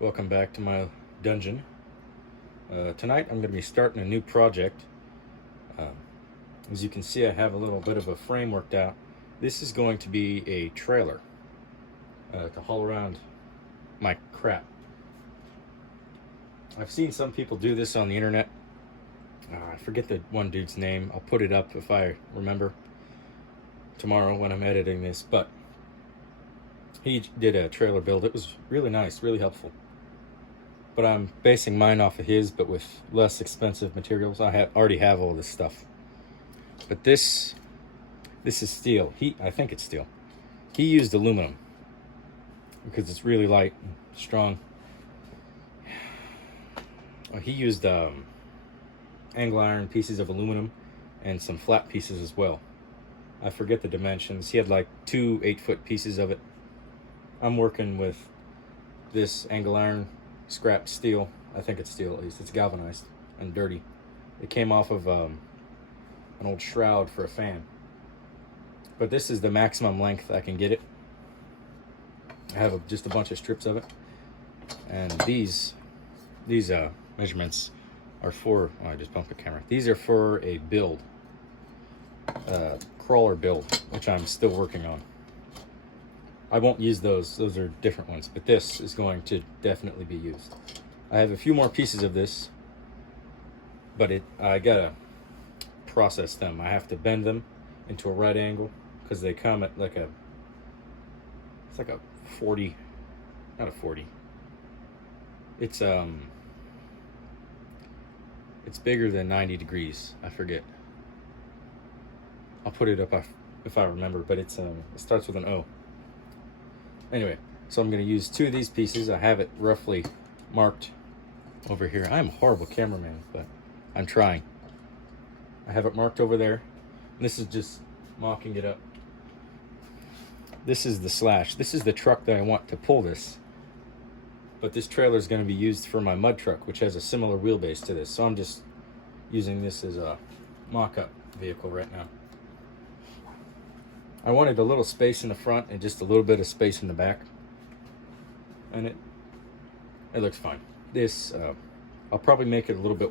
Welcome back to my dungeon. Tonight I'm going to be starting a new project. Um, as you can see, I have a little bit of a frame worked out. This is going to be a trailer to haul around my crap. I've seen some people do this on the internet. I forget the one dude's name. I'll put it up if I remember tomorrow when I'm editing this. But he did a trailer build. It was really nice, really helpful. But I'm basing mine off of his, but with less expensive materials. I already have all this stuff. But this is steel. I think it's steel. He used aluminum because it's really light and strong. He used angle iron pieces of aluminum and some flat pieces as well. I forget the dimensions. He had like 2 8-foot pieces of it. I'm working with this angle iron scrapped steel. I think it's steel at least. It's galvanized and dirty. It came off of an old shroud for a fan. But this is the maximum length I can get it. I have just a bunch of strips of it. And these measurements are for, I just bumped the camera. These are for a build, crawler build, which I'm still working on. I won't use those are different ones, but this is going to definitely be used. I have a few more pieces of this, but I gotta process them. I have to bend them into a right angle because they come at like it's like a 40, not a 40. It's bigger than 90 degrees. I forget. I'll put it up if I remember, but it starts with an O. Anyway, so I'm going to use 2 of these pieces. I have it roughly marked over here. I'm a horrible cameraman, but I'm trying. I have it marked over there. And this is just mocking it up. This is the slash. This is the truck that I want to pull this. But this trailer is going to be used for my mud truck, which has a similar wheelbase to this. So I'm just using this as a mock-up vehicle right now. I wanted a little space in the front and just a little bit of space in the back. And it looks fine. This, I'll probably make it a little bit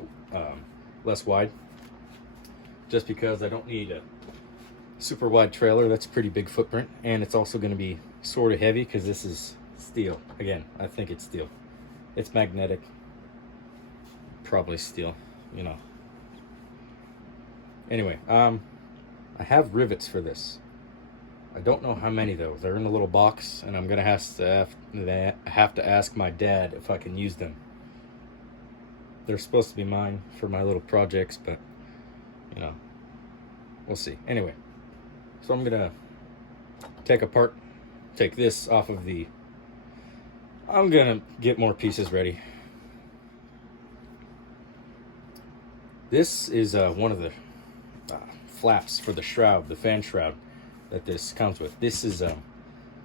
less wide. Just because I don't need a super wide trailer. That's a pretty big footprint. And it's also going to be sort of heavy because this is steel. Again, I think it's steel. It's magnetic. Probably steel, you know. Anyway, I have rivets for this. I don't know how many though. They're in a little box, and I'm gonna have to ask my dad if I can use them. They're supposed to be mine for my little projects, but you know, we'll see. Anyway, so I'm gonna take this off of the. I'm gonna get more pieces ready. This is one of the flaps for the shroud, the fan shroud that this comes with. This is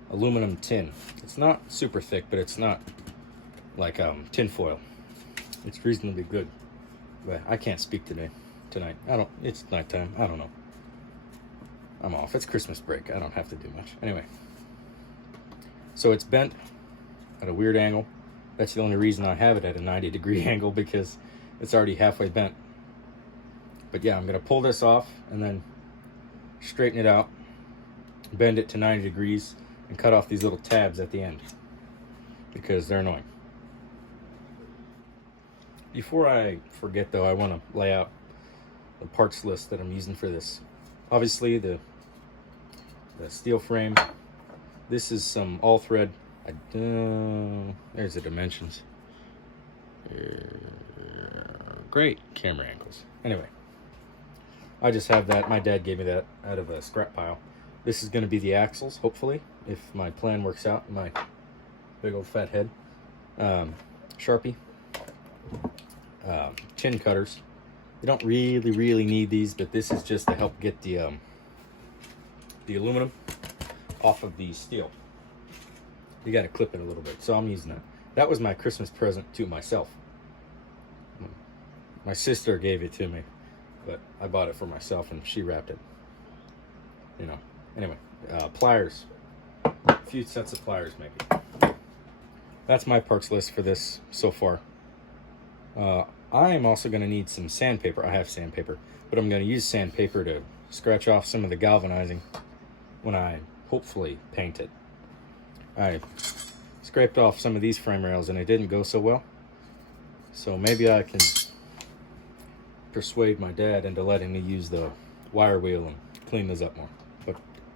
aluminum tin. It's not super thick, but it's not like tin foil. It's reasonably good. But I can't speak tonight. It's nighttime. I don't know. I'm off. It's Christmas break. I don't have to do much. Anyway. So it's bent at a weird angle. That's the only reason I have it at a 90-degree angle, because it's already halfway bent. But yeah, I'm going to pull this off and then straighten it out, bend it to 90 degrees, and cut off these little tabs at the end because they're annoying. Before I forget though, I want to lay out the parts list that I'm using for this. Obviously the steel frame. This is some all thread. There's the dimensions. Great camera angles. Anyway, I just have that. My dad gave me that out of a scrap pile. This is going to be the axles, hopefully, if my plan works out. My big old fat head. Sharpie. Chin cutters. You don't really need these, but this is just to help get the aluminum off of the steel. You got to clip it a little bit, so I'm using that. That was my Christmas present to myself. My sister gave it to me, but I bought it for myself and she wrapped it. You know. Anyway, pliers. A few sets of pliers maybe. that's my parts list for this so far. I am also going to need some sandpaper. I have sandpaper, but I'm going to use sandpaper to scratch off some of the galvanizing when I hopefully paint it. I scraped off some of these frame rails and it didn't go so well. So maybe I can persuade my dad into letting me use the wire wheel and clean those up more. But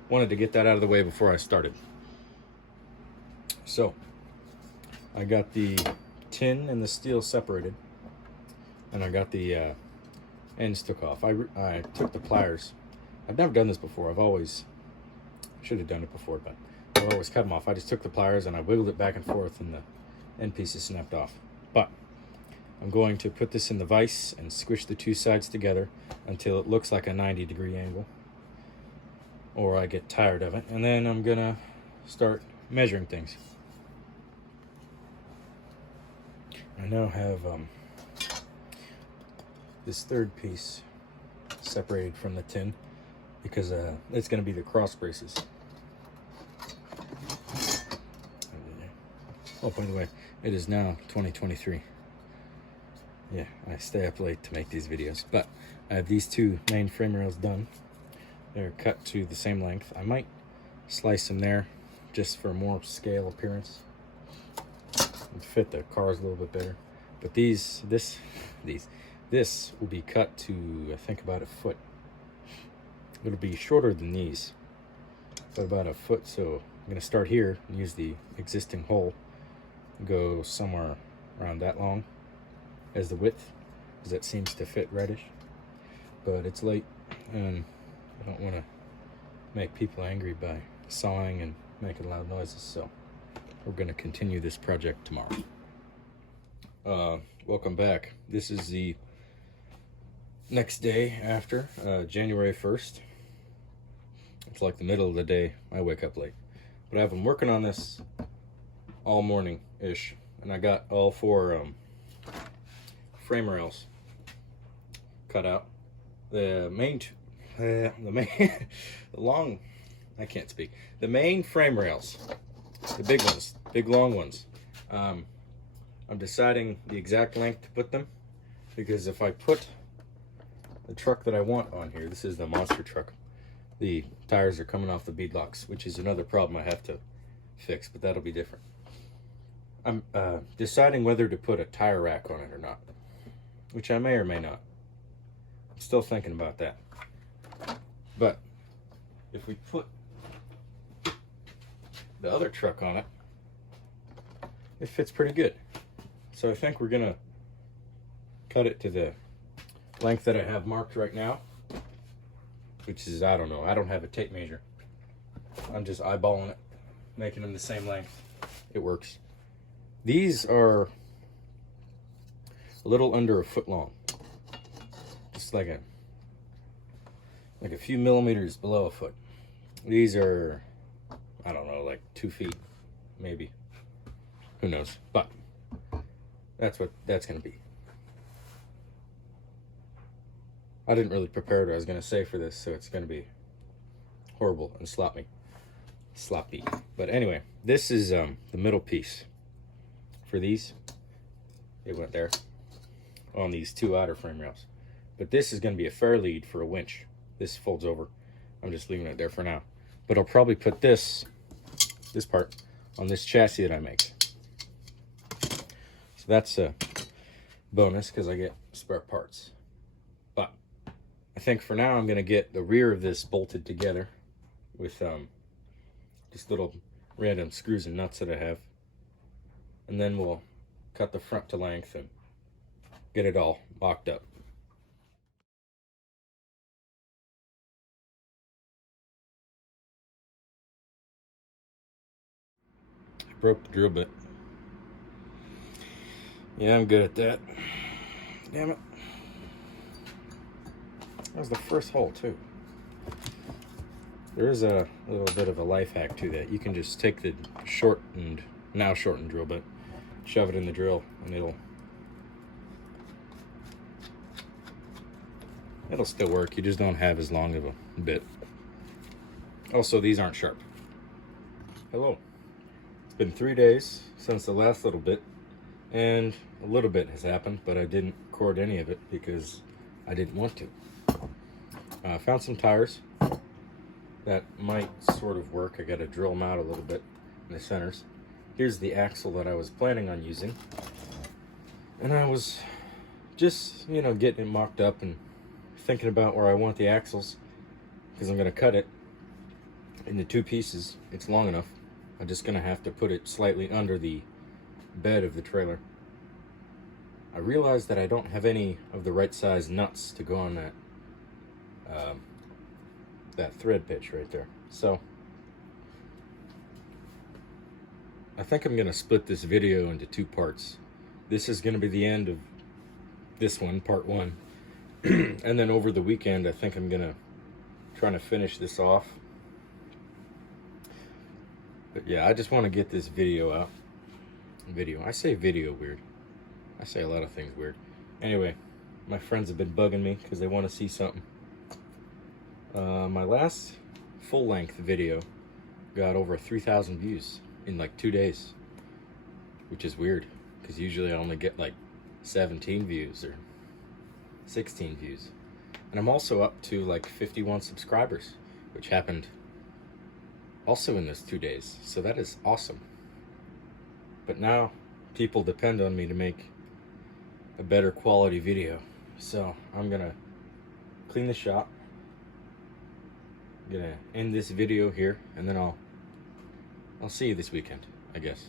wanted to get that out of the way before I started. So I got the tin and the steel separated, and I got the ends took off. I took the pliers. I've never done this before. Should have done it before, but I've always cut them off. I just took the pliers and I wiggled it back and forth, and the end pieces snapped off. But I'm going to put this in the vise and squish the two sides together until it looks like a 90-degree angle, or I get tired of it, and then I'm gonna start measuring things. I now have this third piece separated from the tin because it's going to be the cross braces. Oh, by the way, it is now 2023. Yeah, I stay up late to make these videos, but I have these two main frame rails done. They're cut to the same length. I might slice them there just for more scale appearance and fit the cars a little bit better. But this will be cut to, I think, about a foot. It'll be shorter than these, but about a foot. So I'm going to start here and use the existing hole, go somewhere around that long as the width, because that seems to fit reddish. But it's late and I don't want to make people angry by sawing and making loud noises, so we're going to continue this project tomorrow. Welcome back. This is the next day after January 1st. It's like the middle of the day. I wake up late, but I've been working on this all morning ish, and I got all four frame rails cut out. The main the main frame rails, the big ones, big long ones. I'm deciding the exact length to put them, because if I put the truck that I want on here, this is the monster truck, the tires are coming off the beadlocks, which is another problem I have to fix, but that'll be different. I'm deciding whether to put a tire rack on it or not, which I may or may not. I'm still thinking about that. But if we put the other truck on it, it fits pretty good. So I think we're gonna cut it to the length that I have marked right now, which is, I don't know, I don't have a tape measure. I'm just eyeballing it, making them the same length. It works. These are a little under a foot long, just like a few millimeters below a foot. These are, I don't know, like 2 feet, maybe. Who knows? But that's what that's going to be. I didn't really prepare what I was going to say for this, so it's going to be horrible and sloppy. But anyway, this is the middle piece for these. It went there on these two outer frame rails. But this is going to be a fair lead for a winch. This folds over. I'm just leaving it there for now. But I'll probably put this part on this chassis that I make. So that's a bonus because I get spare parts. But I think for now I'm going to get the rear of this bolted together with just little random screws and nuts that I have. And then we'll cut the front to length and get it all mocked up. I broke the drill bit. Yeah, I'm good at that. Damn it. That was the first hole too. There is a little bit of a life hack to that. You can just take the shortened drill bit, shove it in the drill, and it'll still work. You just don't have as long of a bit. Also, these aren't sharp. Hello. been 3 days since the last little bit, and a little bit has happened, but I didn't record any of it because I didn't want to. I found some tires that might sort of work. I got to drill them out a little bit in the centers. Here's the axle that I was planning on using, and I was just, getting it mocked up and thinking about where I want the axles, because I'm going to cut it into 2 pieces. It's long enough. I'm just going to have to put it slightly under the bed of the trailer. I realized that I don't have any of the right size nuts to go on that thread pitch right there. So I think I'm going to split this video into 2 parts. This is going to be the end of this one, part 1. And then over the weekend, I think I'm going to try to finish this off. But yeah, I just want to get this video out. I say video weird. I say a lot of things weird. Anyway, my friends have been bugging me because they want to see something. My last full-length video got over 3,000 views in like 2 days, which is weird because usually I only get like 17 views or 16 views. And I'm also up to like 51 subscribers, which happened also in those 2 days. So that is awesome. But now people depend on me to make a better quality video. So I'm gonna clean the shop. I'm gonna end this video here, and then I'll see you this weekend, I guess.